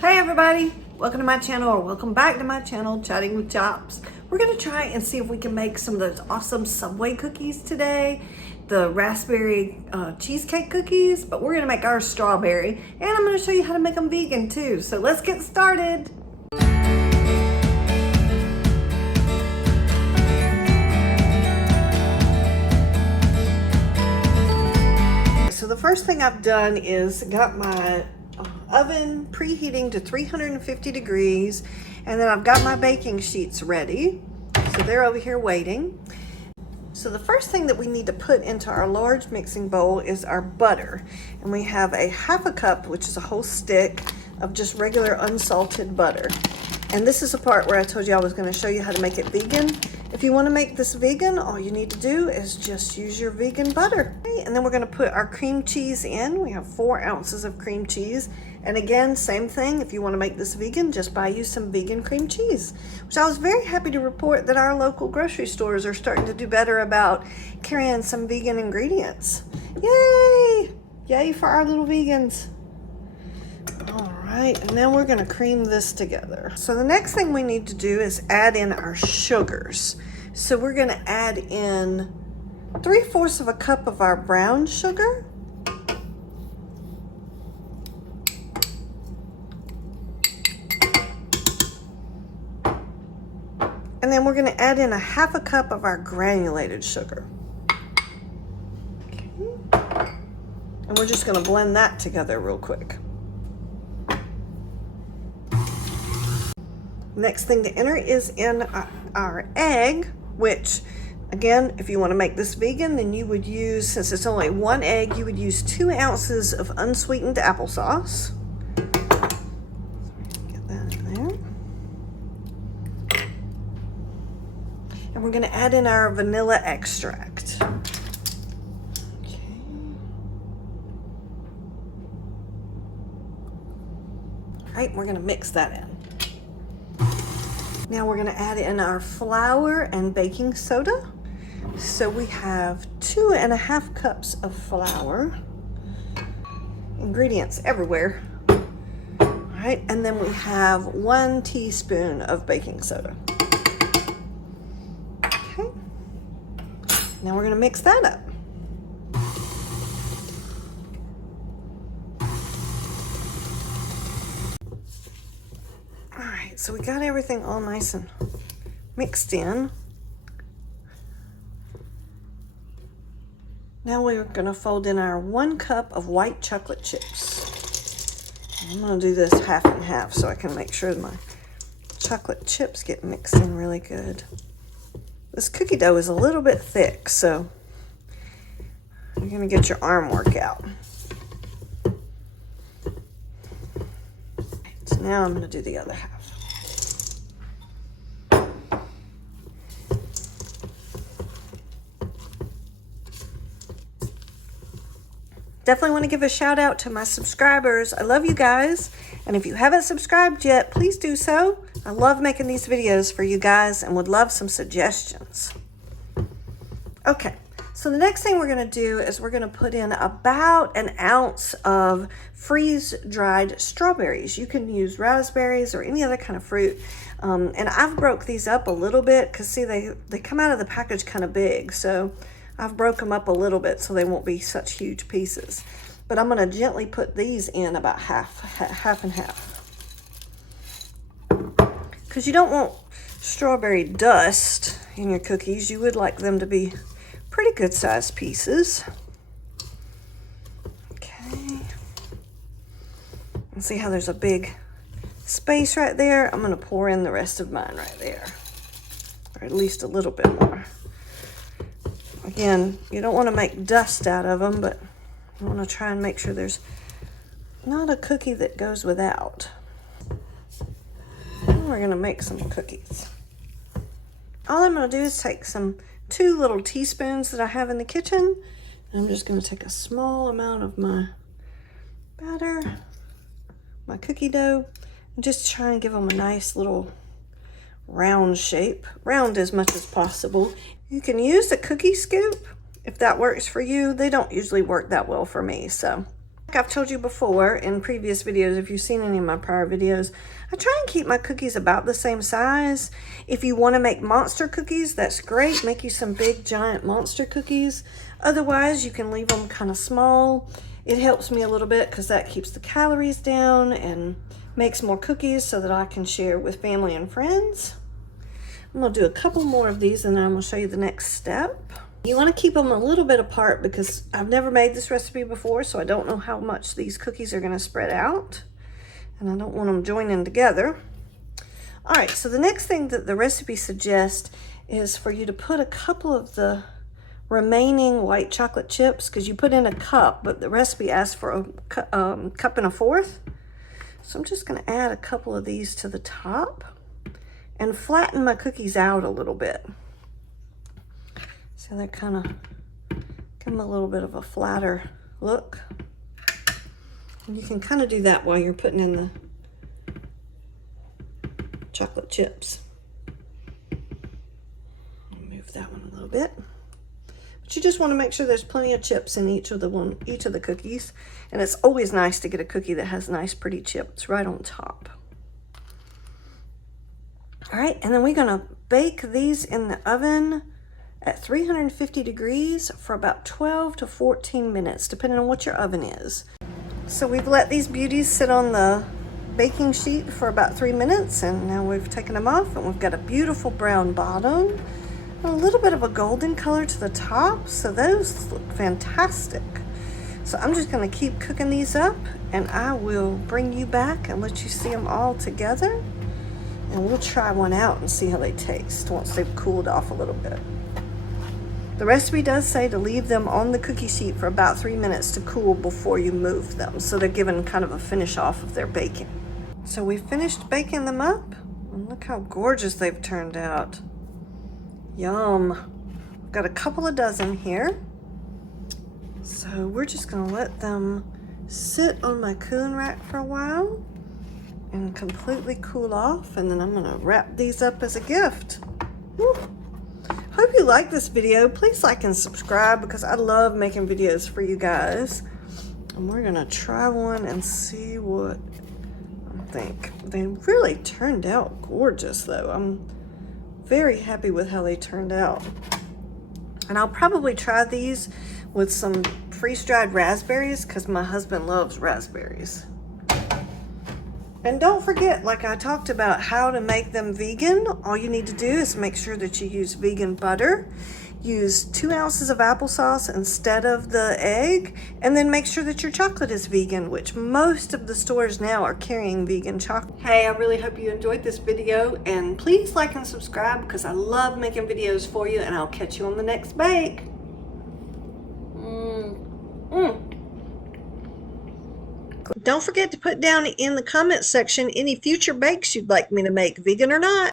Hey everybody, welcome to my channel, or welcome back to my channel, Chatting with Chops. We're gonna try and see if we can make some of those awesome Subway cookies today, the raspberry cheesecake cookies, but we're gonna make ours strawberry, and I'm gonna show you how to make them vegan too. So let's get started. So the first thing I've done is got my oven preheating to 350 degrees, and then I've got my baking sheets ready, so they're over here waiting. So the first thing that we need to put into our large mixing bowl is our butter, and we have a half a cup, which is a whole stick of just regular unsalted butter. And this is the part where I told you I was going to show you how to make it vegan. If you want to make this vegan, all you need to do is just use your vegan butter. Okay, and then we're going to put our cream cheese in. We have 4 ounces of cream cheese. And again, same thing, if you want to make this vegan, just buy you some vegan cream cheese. Which I was very happy to report that our local grocery stores are starting to do better about carrying some vegan ingredients. Yay! Yay for our little vegans. All right, and now we're gonna cream this together. So the next thing we need to do is add in our sugars. So we're gonna add in 3/4 of a cup of our brown sugar. And then we're gonna add in a half a cup of our granulated sugar. Okay. And we're just gonna blend that together real quick. Next thing to enter is in our egg, which again, if you want to make this vegan, then you would use, since it's only 1 egg, you would use 2 ounces of unsweetened applesauce. Get that in there. And we're going to add in our vanilla extract. Okay. All right, we're going to mix that in. Now we're going to add in our flour and baking soda. So we have 2.5 cups of flour. Ingredients everywhere. All right, and then we have 1 teaspoon of baking soda. Okay. Now we're going to mix that up. So we got everything all nice and mixed in. Now we're gonna fold in our 1 cup of white chocolate chips. I'm gonna do this half and half so I can make sure my chocolate chips get mixed in really good. This cookie dough is a little bit thick, so you're gonna get your arm work out. So now I'm gonna do the other half. Definitely want to give a shout out to my subscribers. I love you guys. And if you haven't subscribed yet, please do so. I love making these videos for you guys and would love some suggestions. Okay, so the next thing we're going to do is we're going to put in about 1 ounce of freeze-dried strawberries. You can use raspberries or any other kind of fruit. And I've broke these up a little bit because see, they come out of the package kind of big. So I've broke them up a little bit so they won't be such huge pieces. But I'm going to gently put these in about half and half. Because you don't want strawberry dust in your cookies. You would like them to be pretty good sized pieces. Okay. And see how there's a big space right there? I'm going to pour in the rest of mine right there. Or at least a little bit more. Again, you don't want to make dust out of them, but you want to try and make sure there's not a cookie that goes without. And we're going to make some cookies. All I'm going to do is take 2 little teaspoons that I have in the kitchen. And I'm just going to take a small amount of my batter, my cookie dough, and just try and give them a nice little round shape, round as much as possible. You can use a cookie scoop if that works for you. They don't usually work that well for me, so Like I've told you before in previous videos, if you've seen any of my prior videos, I try and keep my cookies about the same size. If you want to make monster cookies, that's great. Make you some big giant monster cookies. Otherwise, you can leave them kind of small. It helps me a little bit because that keeps the calories down and makes more cookies so that I can share with family and friends. I'm going to do a couple more of these and then I'm going to show you the next step. You want to keep them a little bit apart because I've never made this recipe before, so I don't know how much these cookies are going to spread out. And I don't want them joining together. All right, so the next thing that the recipe suggests is for you to put a couple of the remaining white chocolate chips, because you put in a cup, but the recipe asks for a cup and a fourth. So I'm just going to add a couple of these to the top and flatten my cookies out a little bit. So they kind of give them a little bit of a flatter look. And you can kind of do that while you're putting in the chocolate chips. I'll move that one a little bit. But you just want to make sure there's plenty of chips in each of the cookies. And it's always nice to get a cookie that has nice pretty chips right on top. All right, and then we're going to bake these in the oven at 350 degrees for about 12 to 14 minutes, depending on what your oven is. So we've let these beauties sit on the baking sheet for about 3 minutes, and now we've taken them off, and we've got a beautiful brown bottom, and a little bit of a golden color to the top, so those look fantastic. So I'm just gonna keep cooking these up, and I will bring you back and let you see them all together, and we'll try one out and see how they taste once they've cooled off a little bit. The recipe does say to leave them on the cookie sheet for about 3 minutes to cool before you move them, so they're given kind of a finish off of their baking. So we finished baking them up, and look how gorgeous they've turned out. Yum. I've got a couple of dozen here. So we're just gonna let them sit on my cooling rack for a while and completely cool off, and then I'm gonna wrap these up as a gift. Woo. Hope you like this video. Please like and subscribe because I love making videos for you guys. And we're gonna try one and see what I think. They really turned out gorgeous though. I'm very happy with how they turned out. And I'll probably try these with some freeze-dried raspberries because my husband loves raspberries. And don't forget, like I talked about how to make them vegan, all you need to do is make sure that you use vegan butter. Use 2 ounces of applesauce instead of the egg, and then make sure that your chocolate is vegan, which most of the stores now are carrying vegan chocolate. Hey, I really hope you enjoyed this video, and please like and subscribe because I love making videos for you, and I'll catch you on the next bake. Don't forget to put down in the comment section any future bakes you'd like me to make, vegan or not.